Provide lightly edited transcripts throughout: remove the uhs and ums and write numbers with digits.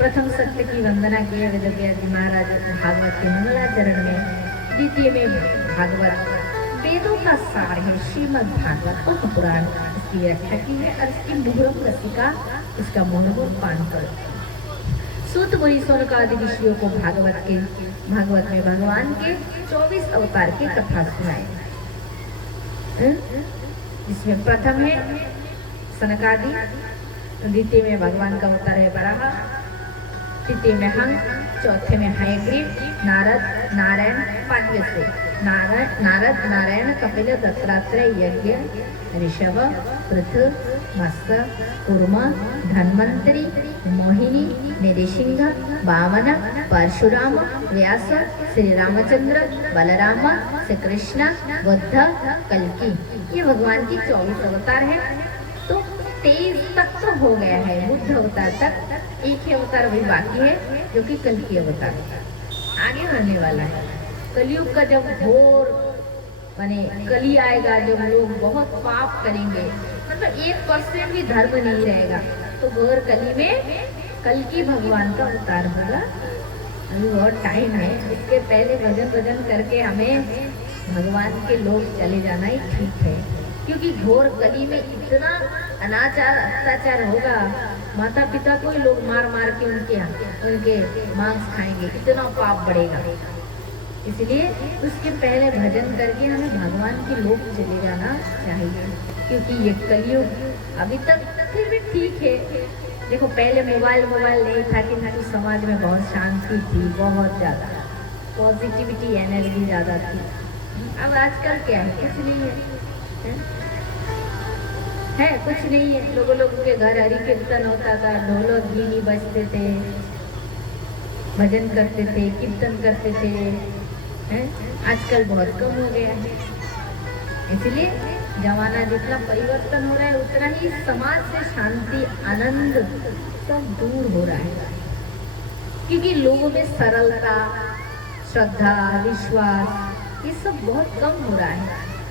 प्रथम सत्य की वंदना किए वेदव्यास जी महाराज भागवत के मंगलाचरण में। द्वितीय में भागवत वेदों का सार है, श्रीमद् भागवत उप पुराण, इसकी व्याख्या की है और इसकी मुहुरम रसिका इसका मोहमूल पान कर। सूत मुनि सौनकादि ऋषियों को भागवत में भगवान के 24 अवतार की कथा सुनाए। इसमें प्रथम है सनकादि, द्वितीय में भगवान का अवतार है वराह, तृतीय में हंस, चौथे में हयग्रीव, नारद नारायण, पांचवे से नारद नारायण कपिल दत्तात्रेय यज्ञ ऋषभ पृथु मत्स्य कूर्मा धन्वंतरी मोहिनी नृसिंह वामन परशुराम व्यास श्री रामचंद्र बलराम श्री कृष्ण बुद्ध कल्कि, ये भगवान की 24 अवतार है। तो 23 तक तो हो गया है, बुद्ध अवतार तक एक ही अवतार अभी बाकी है जो कि कल्कि अवतार आगे होने वाला है। कलयुग का जब घोर माने कली आएगा, जब लोग बहुत पाप करेंगे, मतलब 1% भी धर्म नहीं रहेगा, तो घोर कली में कल्कि भगवान का अवतार होगा। अभी बहुत टाइम है, इसके पहले भजन करके हमें भगवान के लोग चले जाना ही ठीक है, क्योंकि घोर कली में इतना अनाचार अत्याचार होगा, माता पिता को ही लोग मार के उनके मांस खाएंगे, इतना पाप बढ़ेगा। इसलिए उसके पहले भजन करके हमें भगवान के लोग चले जाना चाहिए, क्योंकि ये कलयुग अभी तक फिर भी ठीक है। देखो पहले मोबाइल नहीं था, किंतु समाज में बहुत शांति थी, बहुत ज़्यादा पॉजिटिविटी एनर्जी ज़्यादा थी। अब आजकल क्या है, कुछ नहीं है, कुछ नहीं है। लोगों के घर हरि कीर्तन होता था, ढोलक बीनी बजते थे, भजन करते थे, कीर्तन करते थे, आजकल बहुत कम हो गया है। इसलिए जमाना जितना परिवर्तन हो रहा है, उतना ही समाज से शांति आनंद सब दूर हो रहा है, क्योंकि लोगों में सरलता श्रद्धा विश्वास ये सब बहुत कम हो रहा है।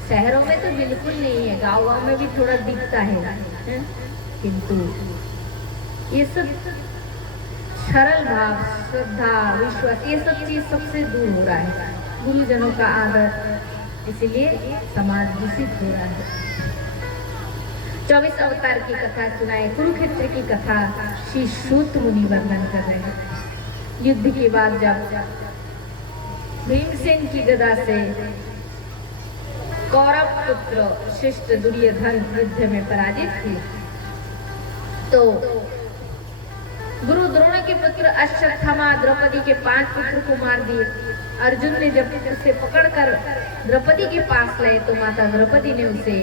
शहरों में तो बिल्कुल नहीं है, गाँव में भी थोड़ा दिखता है, किंतु ये सब सरल भाव श्रद्धा विश्वास ये सब चीज सबसे दूर हो रहा है। गुरुजनों का आदर, इसलिए समाज दूषित हो रहा है। 24 अवतार की कथा सुनाए, कुरुक्षेत्र की कथा श्री सूत मुनि वर्णन कर रहे हैं। युद्ध के बाद जब भीमसेन की गदा से कौरव पुत्र शिष्ट दुर्योधन युद्ध में पराजित थे, तो गुरु द्रोण के पुत्र अश्वत्थामा द्रौपदी के 5 पुत्र को मार दिए। अर्जुन ने जब उसे पकड़कर द्रौपदी के पास लाए, तो माता द्रौपदी ने उसे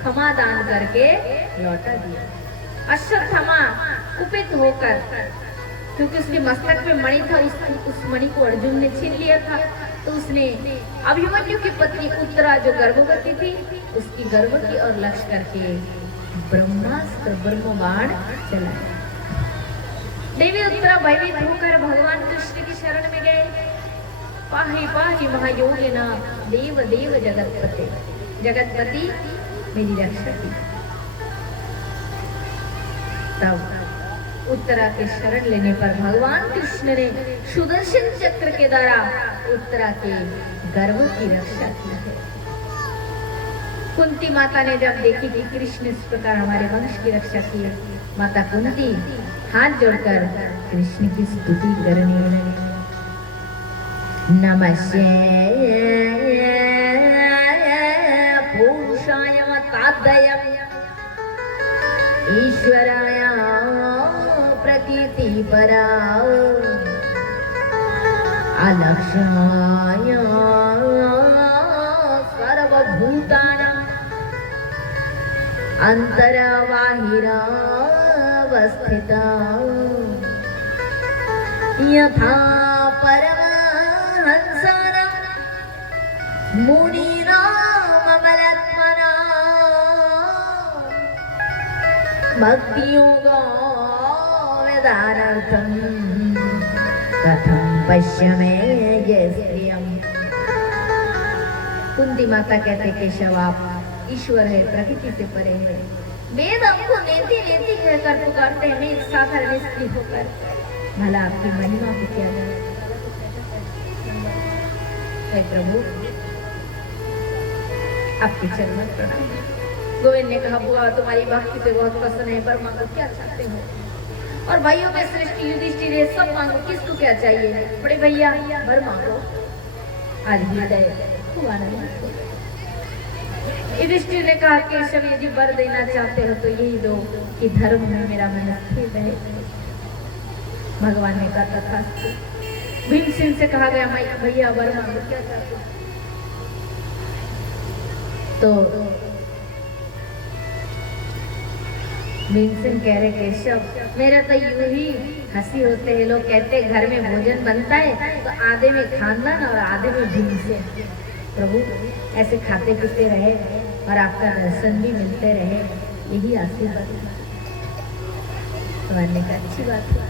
क्षमा दान करके लौटा दिया। अश्वत्थामा कुपित होकर, क्योंकि उसके मस्तक में मणि था, उस मणि को अर्जुन ने छीन लिया था, तो उसने अभिमन्यु की पत्नी उत्तरा जो गर्भवती थी, उसकी गर्भ की ओर लक्ष्य करके ब्रह्मास्त्र ब्रह्म बाण चलाया। देवी उत्तरा भयभीत होकर भगवान कृष्ण की शरण में गए। पाहि पाहि महायोगिना देव देव जगतपते, जगतपति मेरी रक्षा की। तब उत्तरा के शरण लेने पर भगवान कृष्ण ने सुदर्शन चक्र के द्वारा उत्तरा के गर्भ की रक्षा की है। कुंती माता ने जब देखी कि कृष्ण इस प्रकार हमारे वंश की रक्षा की, माता कुंती हाथ जोड़कर कृष्ण की स्तुति करने लगी। नमस्ते पुरुषाय मतादयम् ईश्वराय प्रकृति परा अलक्ष्याय सर्वभूतानां अंतरबाहिरा अवस्थिता यथा परमहंसानां मुनीनां अमलात्मनां भक्तियोगो वेदार्थं कथं पश्यामि यस्त्रियम्। कुंती माता कहते केशव आप ईश्वर है, प्रकृति से परे है। वेद हमको नेति नेति कहकर पुकारते हैं, एक साधारण स्त्री होकर भला आपकी महिमा को किया जाए। हे प्रभु आपके चरण में प्रणाम। गोविंद ने कहा बुआ तुम्हारी भक्ति से बहुत पसंद है, पर मांगो क्या चाहते हो। और भाइयों में श्रेष्ठ युधिष्ठिर है, सब मांगो किसको क्या चाहिए। बड़े भैया वर मांगो। आज हृदय खूब आनंद। युधिष्ठिर ने कहा केशव यदि वर देना चाहते हो तो यही दो कि धर्म में मेरा मन स्थिर रहे। भगवान ने कहा तथास्तु। भीमसेन से कहा गया भैया वर मांगो क्या चाहते हो। तो भीमसेन कह रहे केशव मेरा तो यूं ही हंसी होते हैं, लोग कहते हैं घर में भोजन बनता है तो आधे में खानदान और आधे में भीमसेन। प्रभु ऐसे खाते पीते रहे और आपका दर्शन भी मिलते रहे, यही आशीर्वाद। तो मैंने कहा अच्छी बात है।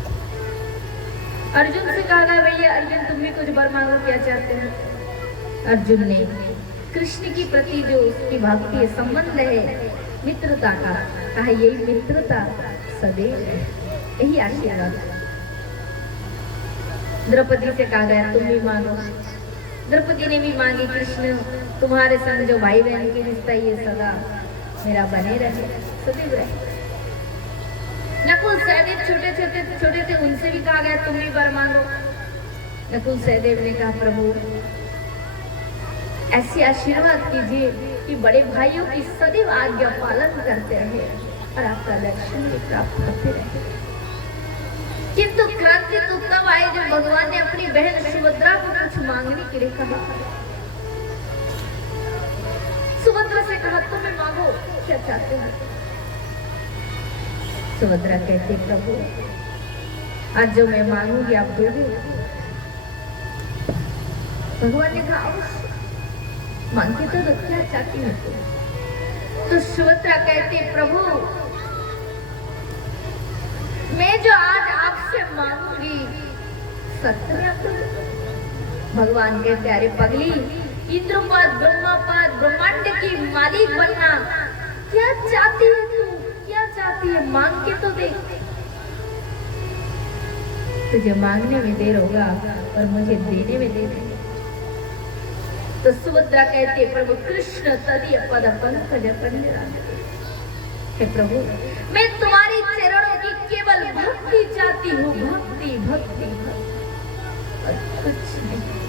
अर्जुन से कहा भैया अर्जुन तुम भी कुछ वर मांगो क्या चाहते हैं। अर्जुन ने कृष्ण की प्रति जो उसकी भक्ति संबंध है मित्रता का कहा, यही मित्रता सदैव है, यही आशीर्वाद। द्रौपदी से कहा गया तुम भी मांगो। द्रौपदी ने भी मांगी कृष्ण तुम्हारे संग जो भाई बहन की रिश्ता ये सदा मेरा बने रहे, सदैव रहे। नकुल सहदेव छोटे थे उनसे भी कहा गया तुम भी वर मांगो। नकुल सहदेव ने कहा प्रभु ऐसी आशीर्वाद कीजिए कि बड़े भाइयों की सदैव आज्ञा पालन करते रहे और आपका दर्शन भी प्राप्त होते रहे। किंतु क्रांति तो तब आई जब भगवान ने अपनी बहन सुभद्रा को कुछ मांगने के लिए कहा। सुभद्रा से कहा तुम्हें मांगो क्या चाहते हो। सुभद्रा कहते प्रभु आज जो मैं मांगूंगी आप दोगे। भगवान ने कहा अवश्य मांगे तो क्या चाहती है। तो सुभद्रा कहती प्रभु मैं जो आज आपसे मांगूंगी सत्य में आपको। भगवान कहते अरे पगली इंद्रपाद ब्रह्मापाद ब्रह्मांड की मालिक बनना क्या चाहती है तू, क्या चाहती है मांग के तो देख। तुझे मांगने में देर होगा और मुझे देने में देर है। तो सुभद्रा कहती है प्रभु कृष्ण तदीय पद पंकज पंजरा। हे प्रभु मैं तुम्हारी चरणों की केवल भक्ति चाहती हूँ, भक्ति भक्ति और कुछ नहीं।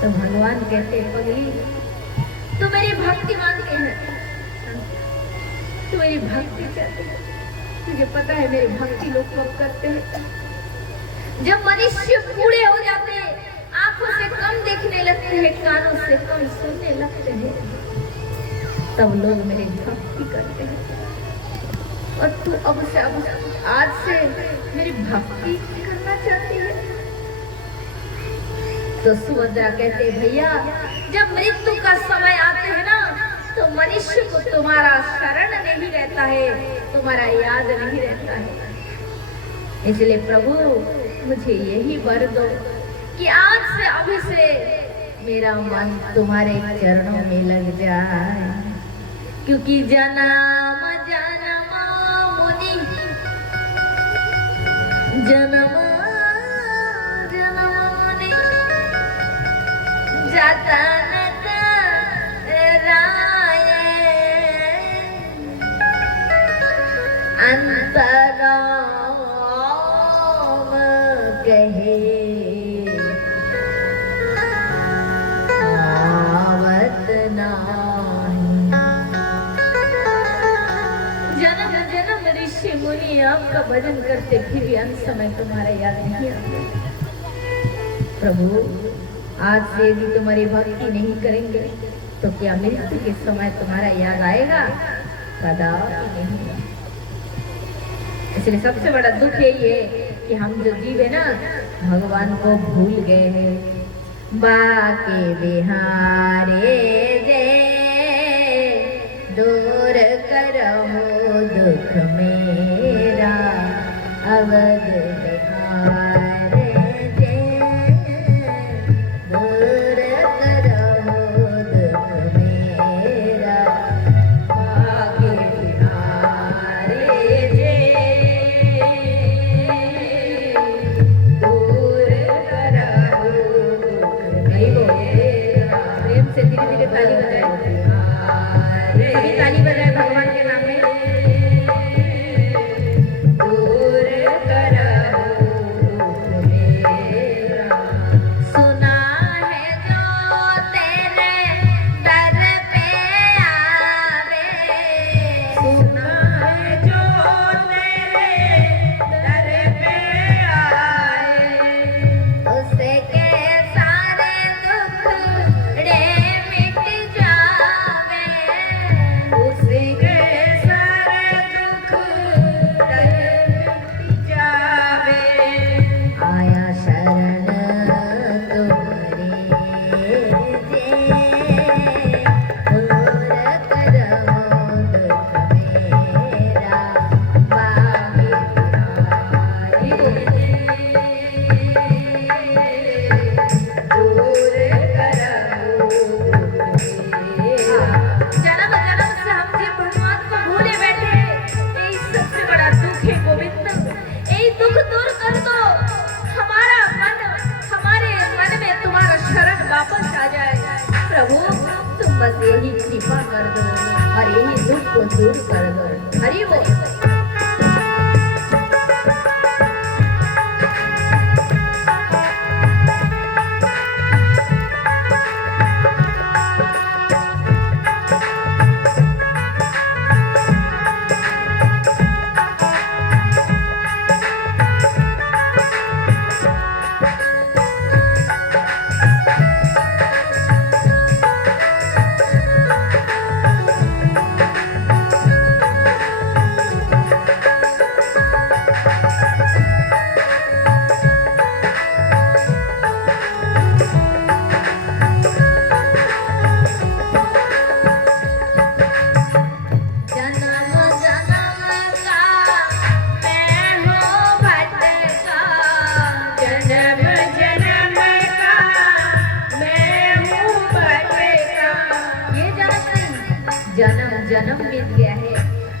तो भगवान कहते पगली तू मेरी भक्ति मांगते हैं, तू मेरी भक्ति चाहती है। तुझे पता है मेरी भक्ति लोग कब करते हैं जब मनुष्य बूढ़े हो जाते हैं, आंखों से कम देखने लगते हैं, कानों से कम सुनने लगते हैं, तब लोग मेरी भक्ति करते हैं। और तू अब आज से मेरी भक्ति करना चाहती है। तो सुभद्रा कहते भैया जब मृत्यु का समय आते है ना तो मनुष्य को तुम्हारा शरण नहीं रहता है, तुम्हारा याद नहीं रहता है। इसलिए प्रभु मुझे यही वर दो कि आज से अभी से मेरा मन तुम्हारे चरणों में लग जाए, क्योंकि जन्म जन्म मुनि जन्म जन्म मुनि जतन कराए अंतराम कहे मुनि आपका भजन करते फिर भी अंत समय तुम्हारा याद नहीं आता। प्रभु आज से यदि तुम्हारी भक्ति नहीं करेंगे तो क्या मृत्यु के समय तुम्हारा याद आएगा? कदापि नहीं। इसलिए सबसे बड़ा दुख यही है कि हम जो जीवे ना भगवान को भूल गए हैं। बाके बिहारे जे दूर करहो दुख मेरा अवध बिहारे जे दूर करहो दुख मेरा बाके बिहारे जे बस यही कृपा कर दो और यही दुख को दूर कर दो। हरि बोल। जन्म जन्म बीत गया है,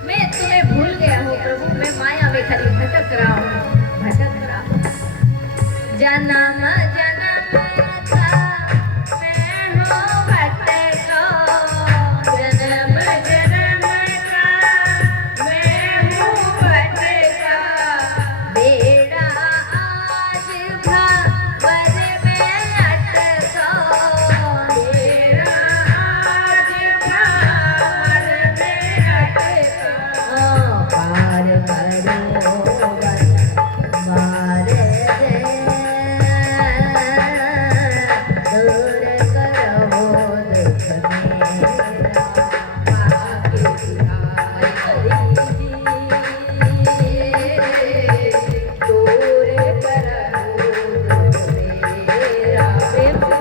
मैं तुम्हें भूल गया हूँ प्रभु, मैं माया में खाली भटक रहा हूँ। जन्म जन्म का मैं हूँ भटका, जन्म जन्म का मैं हूँ भटका, बेड़ा आज भंवर में अटका, बेड़ा आज भंवर में अटका, पार करो मार दे, दूर करो दुख मेरा, पाके बिहारी जी, दूर करो दुख मेरा। प्रेम से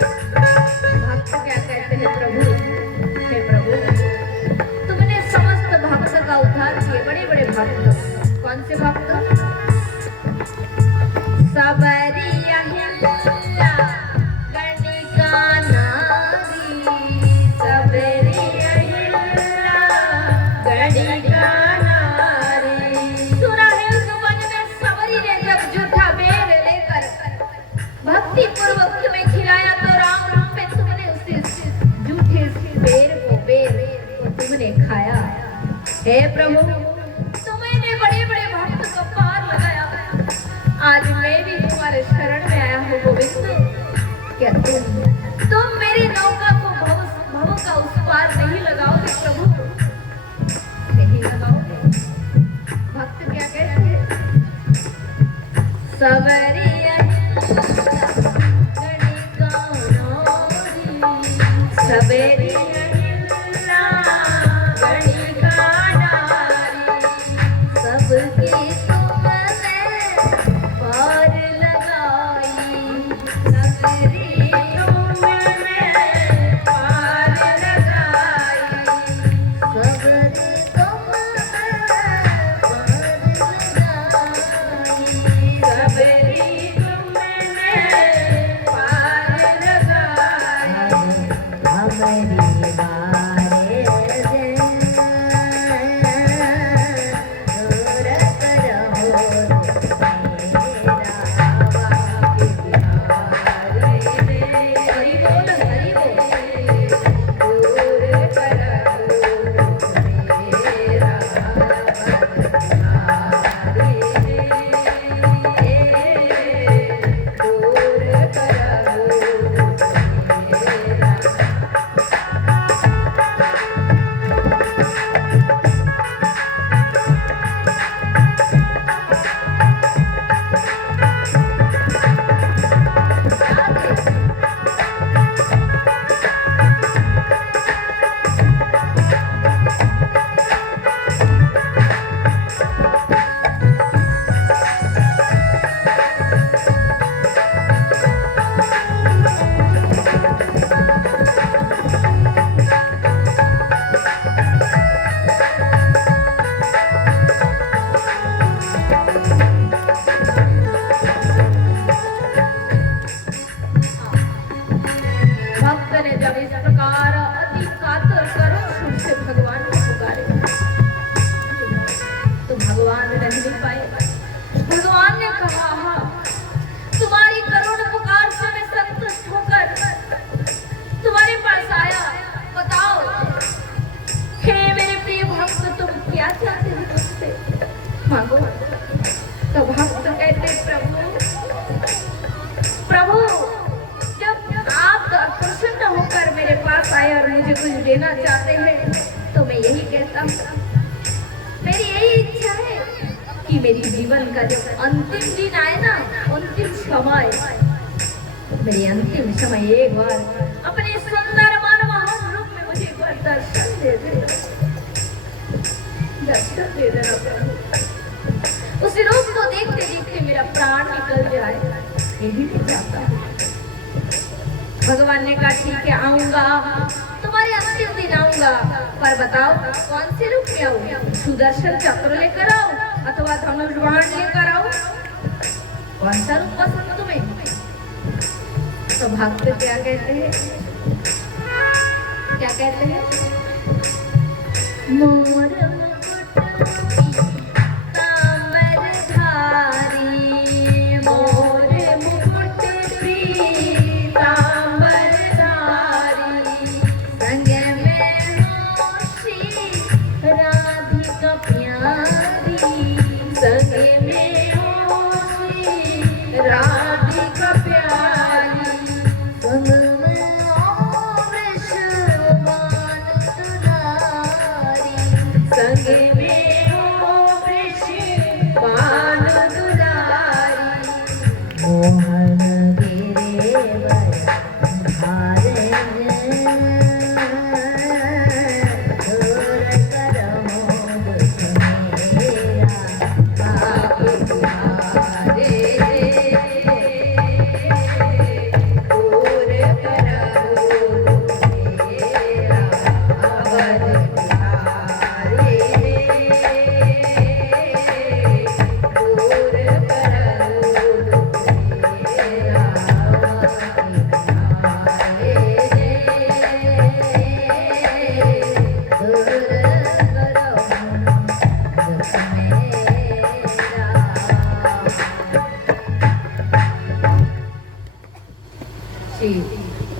भक्त क्या कहते हैं प्रभु, हे प्रभु तुमने समस्त भक्त का उद्धार किए, बड़े बड़े भक्त। कौन से भक्त? सबरिया हिल्ला गणिका नारी, सबरिया हिल्ला गणिका नारी। सुना है उस वन में सबरी ने जब जूठा बेर लेकर भक्ति पूर्वक तुम्हें खिलाया तो राम रूप में तुमने उसे जूठे बेर को तुमने खाया। हे प्रभु तुमने बड़े बड़े भक्त को पार लगाया, आज मैं भी तुम्हारे शरण में आया हूँ गोविंद। क्या तुम मेरी नौका को भव का उस पार नहीं लगाओगे प्रभु? नहीं लगाओगे। भक्त क्या कहते हैं? सबरिया गणिका नारी, सबरिया हिल्ला गणिका नारी, सबकी तुमने पार लगाई, सबरी तुमने पार लगाई, सबरी तुमने पार लगाई, सबरी तुमने पार लगाई, हमारी बारे से दूर करो मांगो। तो भक्त कहते प्रभु प्रभु, जब आप प्रसन्न होकर मेरे पास आए और मुझे कुछ देना चाहते हैं तो मैं यही कहता हूँ, मेरी यही इच्छा है कि मेरी जीवन का जो अंतिम दिन आए ना, अंतिम समय, मेरी अंतिम समय एक बार अपने सुंदर मनमोहन रूप में मुझे एक बार दर्शन दे दे, दर्शन दे देना प्रभु। उस रूप को देखते देखते मेरा प्राण निकल जाए, यही मैं चाहता हूँ। भगवान ने कहा ठीक है, आऊंगा, तुम्हारे अंतिम दिन आऊंगा, पर बताओ कौन से रूप में आऊं? सुदर्शन चक्र लेकर आओ अथवा धनुष बाण लेकर आओ? कौन सा रूप पसंद तुम्हें? तो भक्त क्या कहते हैं? क्या कहते हैं? मोर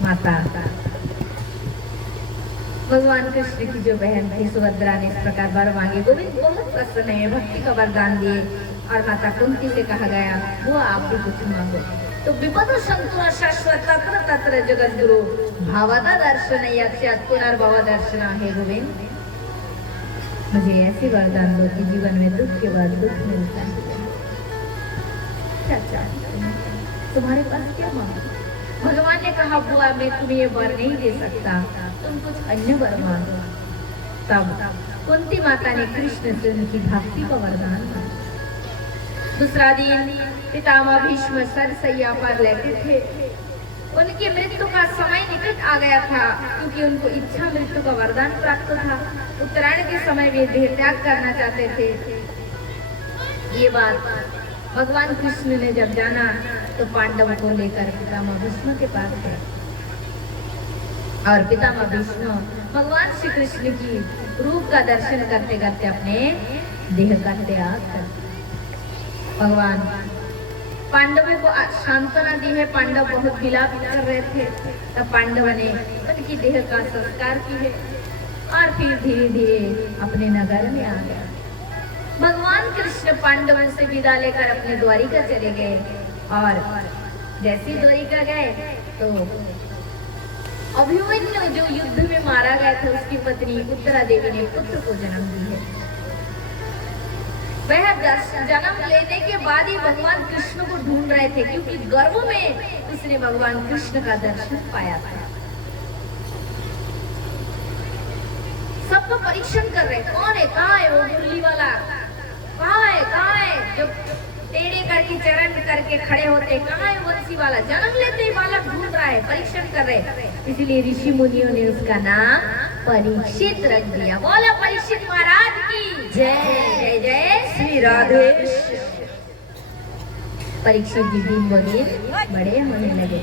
माता भगवान कृष्ण की जो बहन थी सुभद्रा ने इस प्रकार वर मांगे। गोविंद बहुत प्रसन्न है, भक्ति का वरदान दिए और माता कुंती से कहा गया वो आप भी कुछ मांगो। तो विपद संतुर शाश्वत तत्र तत्र जगत गुरु भावदा दर्शन यक्षात पुनर्भव दर्शन। हे गोविंद, मुझे ऐसे वरदान दो कि जीवन में दुख के बाद दुख मिलता है। क्या चाहते तुम्हारे पास क्या मांगो? भगवान ने कहा बुआ मैं तुम्हें ये वर नहीं दे सकता, तुम कुछ अन्य वर मांगो। तब कुंती माता ने कृष्ण से उनकी भक्ति का वरदान मांगा। दूसरा दिन पितामह भीष्म सरसैया पर लेटे थे। उनकी मृत्यु का समय निकट आ गया था, क्योंकि उनको इच्छा मृत्यु का वरदान प्राप्त था। उत्तरायण के समय वे देह त्याग करना चाहते थे। ये बात भगवान कृष्ण ने जब जाना तो पांडवों को लेकर पितामह भीष्म के पास गए और पितामह भीष्म भगवान श्री कृष्ण की रूप का दर्शन करते करते अपने देह का त्याग कर। भगवान पांडवों को सांत्वना दी है। पांडव बहुत विलाप कर रहे थे, तब पांडव ने उनकी देह का संस्कार की है और फिर धीरे धीरे अपने नगर में आ गए। भगवान कृष्ण पांडवों से विदा लेकर अपने द्वारिका चले गए और जैसे द्वारिका गए तो अभिमन्यु जो युद्ध में मारा गया था उसकी पत्नी उत्तरा देवी ने पुत्र को जन्म दी है। वह जन्म लेने के बाद ही भगवान कृष्ण को ढूंढ रहे थे, क्योंकि गर्भ में उसने भगवान कृष्ण का दर्शन पाया था। सबको परीक्षण कर रहे, कौन है, कहाँ है वो मुरली वाला, कहाँ है जो टेढ़े करके चरण करके खड़े होते, कहाँ है वंशी वाला। जन्म लेते ही बालक ढूंढ रहा है, परीक्षण कर रहे। इसलिए ऋषि मुनियों ने उसका नाम परीक्षित रख दिया। बोला परीक्षित महाराज की जय। जय जय श्री राधे। परीक्षित जी दिन ब दिन बड़े होने लगे।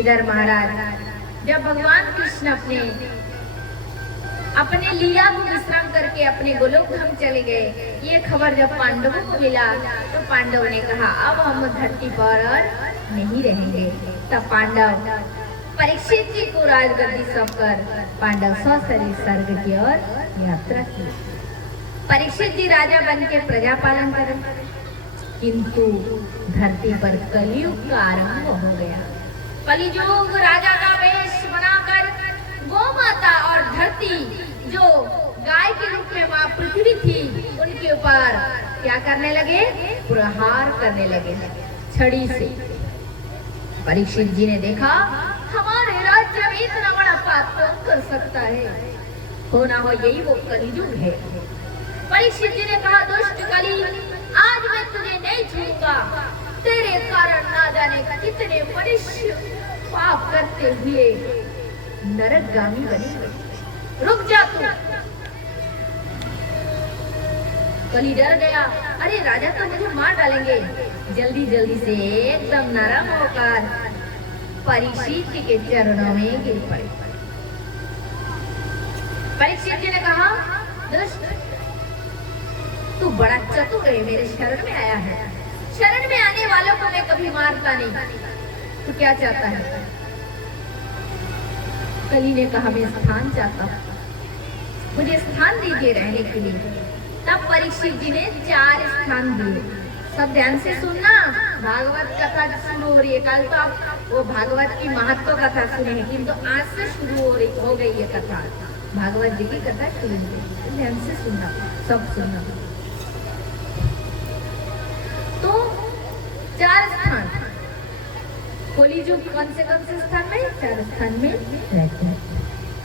इधर महाराज जब भगवान कृष्ण अपने लीला को विश्राम करके अपने गोलोक धाम चले गए, ये खबर जब पांडवों को मिला तो पांडवों ने कहा अब हम धरती पर नहीं रहेंगे। तब पांडव परीक्षित जी को राजगद्दी सौंपकर पांडव सशरीर स्वर्ग की ओर यात्रा की परीक्षित जी राजा बन के प्रजा पालन करें, किंतु धरती पर कलयुग का आरंभ हो गया। कलियुग राजा का वेश बनाकर गौ माता और धरती जो गाय के रूप में मां पृथ्वी थी उनके ऊपर क्या करने लगे, प्रहार करने लगे छड़ी से। परीक्षित जी ने देखा हमारे राज्य में इतना बड़ा पाप कौन कर सकता है, हो ना हो यही वो कलियुग है। परीक्षित जी ने कहा दुष्ट कली, आज मैं तुझे नहीं छूऊंगा, तेरे कारण ना जाने कितने मनुष्य पाप करते हुए नरकगामी बने। रुक जा तू। कली डर गया, अरे राजा तो मुझे मार डालेंगे। जल्दी जल्दी से एकदम नरम होकर परीक्षित के चरणों में गिर पड़े। परीक्षित जी ने कहा दुष्ट, तू बड़ा चतुर है, मेरे शरण में आया है। शरण में आने वालों को मैं कभी मारता नहीं। तू क्या चाहता है? कली ने कहा मैं स्थान चाहता हूँ, मुझे स्थान दीजिए रहने के लिए। तब परीक्षित जी ने 4 स्थान दिए। सब ध्यान से सुनना, भागवत कथा शुरू हो रही है। कल तो आप वो भागवत की महत्व कथा सुने हैं, किंतु आज से शुरू हो गई है कथा, भागवत जी की कथा शुरू हो गई। ध्यान से सुनना, सब सुनना। तो 4 स्थान कलियुग कौन से स्थान में, 4 स्थान में रहते हैं।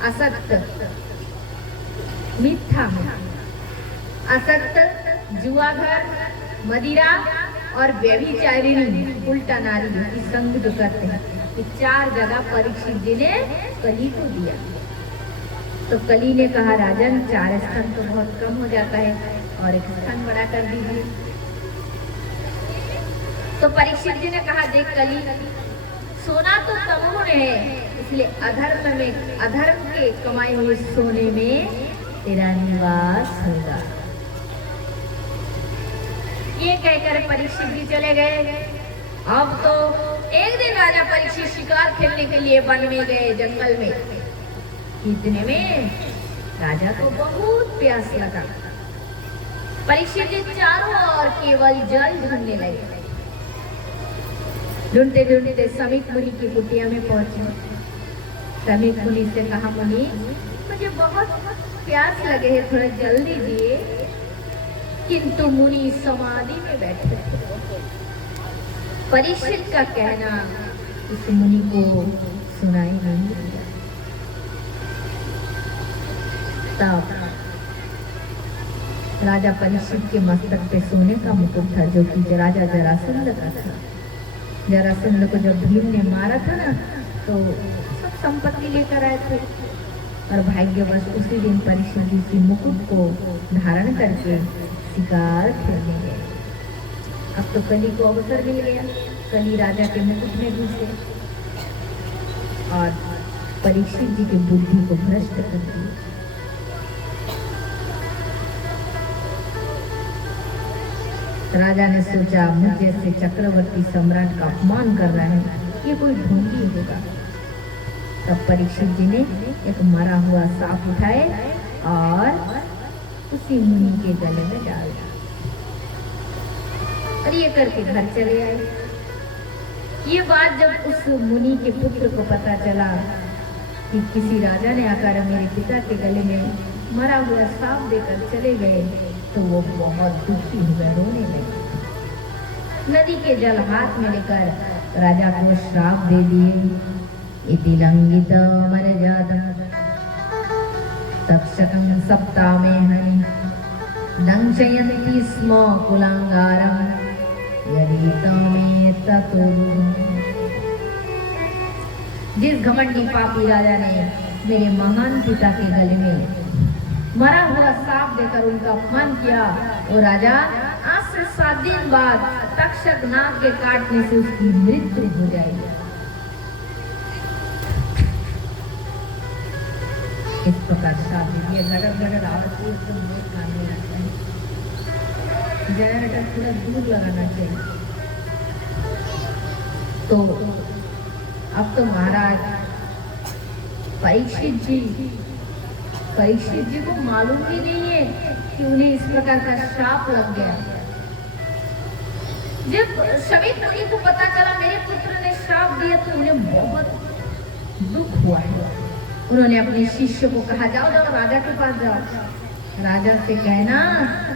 असत्य, मिथ्या, असत्य, जुआघर, मदिरा और व्यभिचारिणी, उल्टा नारी की संग जो करते हैं, ये 4 जगह परीक्षित जी ने कली को दिया। तो कली ने कहा राजन 4 स्थान तो बहुत कम हो जाता है, और 1 स्थान बड़ा कर दीजिए। तो परीक्षित जी ने कहा देख कली, सोना तो तमोगुण है, इसलिए अधर्म में, अधर्म के कमाए हुए सोने में तेरा निवास होगा। ये कहकर परीक्षित जी चले गए। अब तो एक दिन राजा परीक्षित शिकार खेलने के लिए वन में गए, जंगल में। इतने में राजा को बहुत प्यास लगा। परीक्षित जी चारों ओर केवल जल ढूंढने लगे। ढूंढते ढूंढते समीक मुनि की कुटिया में पहुंचे। समीक मुनि से कहा मुनि मुझे बहुत प्यास लगे है, थोड़ा जल दीजिए। किंतु मुनि समाधि में बैठे थे। परीक्षित का कहना इस मुनि को सुनाई नहीं दिया। तब राजा परीक्षित के मस्तक पे सोने का मुकुट था, जो कि राजा जरासंध का था। जरासंध को जब भीम ने मारा था ना, तो सब संपत्ति लेकर आए थे, और भाग्यवश उसी दिन परीक्षित जी की मुकुट को धारण करके शिकार खेलने गए। अब तो कली को अवसर मिल गया। कली राजा के मुकुट में घुसे और परीक्षित जी की बुद्धि को भ्रष्ट कर दिया। राजा ने सोचा मुझे से चक्रवर्ती सम्राट का अपमान कर रहा है, ये कोई ढोंगी होगा। तब परीक्षित जी ने एक मरा हुआ सांप उठाए और उसी मुनि के गले में डाल दिया, और ये करके घर चले आए। ये बात जब उस मुनि के पुत्र को पता चला कि किसी राजा ने आकर मेरे पिता के गले में मरा हुआ सांप देकर चले गए, तो वो बहुत दुखी हुए, रोने लगे। नदी के जल हाथ में लेकर राजा को श्राप दे दिए। इति लंघित मर्यादम तक्षकं सप्तामेहनि दंशयन्ति स्म कुलांगारं यदि तमे ततुर्। जिस घमंडी पापी राजा ने मेरे महान पिता के गले में मरा हुआ सांप देकर उनका अपमान किया, वो राजा आज से 7 दिन बाद तक्षक नाग के काटने से उसकी मृत्यु हो जाएगी। इस प्रकार शादी ये गड़र आवाज एकदम बहुत कानने लगता है। जनरेटर थोड़ा दूर लगाना चाहिए। तो अब तो महाराज परीक्षित जी परीक्षित जी को मालूम भी नहीं है कि उन्हें इस प्रकार का श्राप लग गया। जब शमीत मुनि को पता चला मेरे पुत्र ने श्राप दिया तो उन्हें बहुत दुख हुआ है। उन्होंने अपने शिष्य को कहा, जाओ जाओ राजा के पास जाओ, राजा से कहना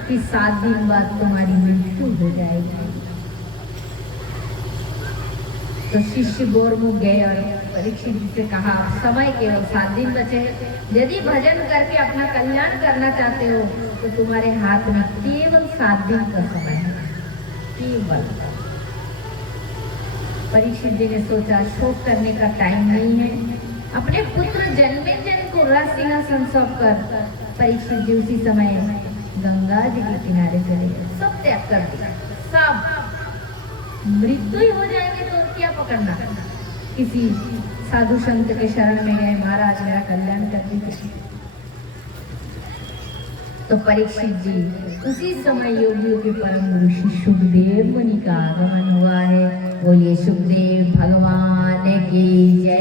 कि 7 दिन बाद तुम्हारी मृत्यु हो जाएगी। तो शिष्य गोरमुख गए और परीक्षित जी से कहा, समय केवल 7 दिन बचे, यदि भजन करके अपना कल्याण करना चाहते हो तो तुम्हारे हाथ में केवल 7 दिन का समय है, केवल। परीक्षित जी ने सोचा शोक करने का टाइम नहीं है। अपने पुत्र जन्मेजय को राज सिंहासन सौंपकर परीक्षित जी उसी समय गंगा जी के किनारे चले गए। सब त्याग कर दिया, सब मृत्यु ही हो जाएंगे तो क्या पकड़ना। किसी साधु संत के शरण में गए, महाराज मेरा कल्याण कर दीजिए। तो परीक्षित जी उसी समय योगियों के परम ऋषि सुखदेव मुनि का आगमन हुआ है। बोलिए सुखदेव भगवान की जय।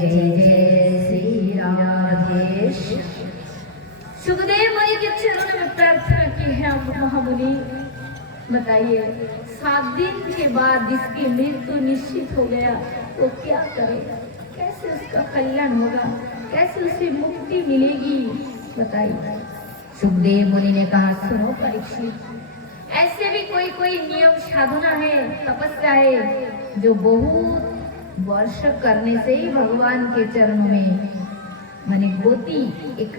जय जय श्री राधेश। सुखदेव मुनि के चरणों में प्रार्थना की है, महामुनि बताइए 7 दिन के बाद जिसकी मृत्यु निश्चित हो गया वो क्या करेगा, कैसे उसका कल्याण होगा, कैसे उसे मुक्ति मिलेगी, बताइए। सुखदेव मुनि ने कहा, सुनो परीक्षित, ऐसे भी कोई नियम साधना है, तपस्या है जो बहुत वर्ष करने से ही भगवान के चरणों में माने गोती एक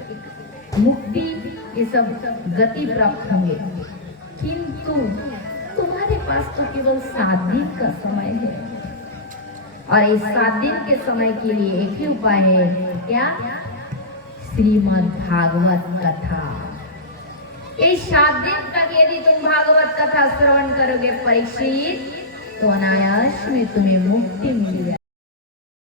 मुक्ति ये सब गति प्राप्त होंगे। किंतु तुम्हारे पास तो केवल 7 दिन का समय है और इस 7 दिन के समय के लिए एक ही उपाय है, क्या? श्रीमद् भागवत कथा। इस 7 दिन तक यदि तुम भागवत कथा श्रवण करोगे परीक्षित, तो अनायास में तुम्हें मुक्ति मिल जाएगी।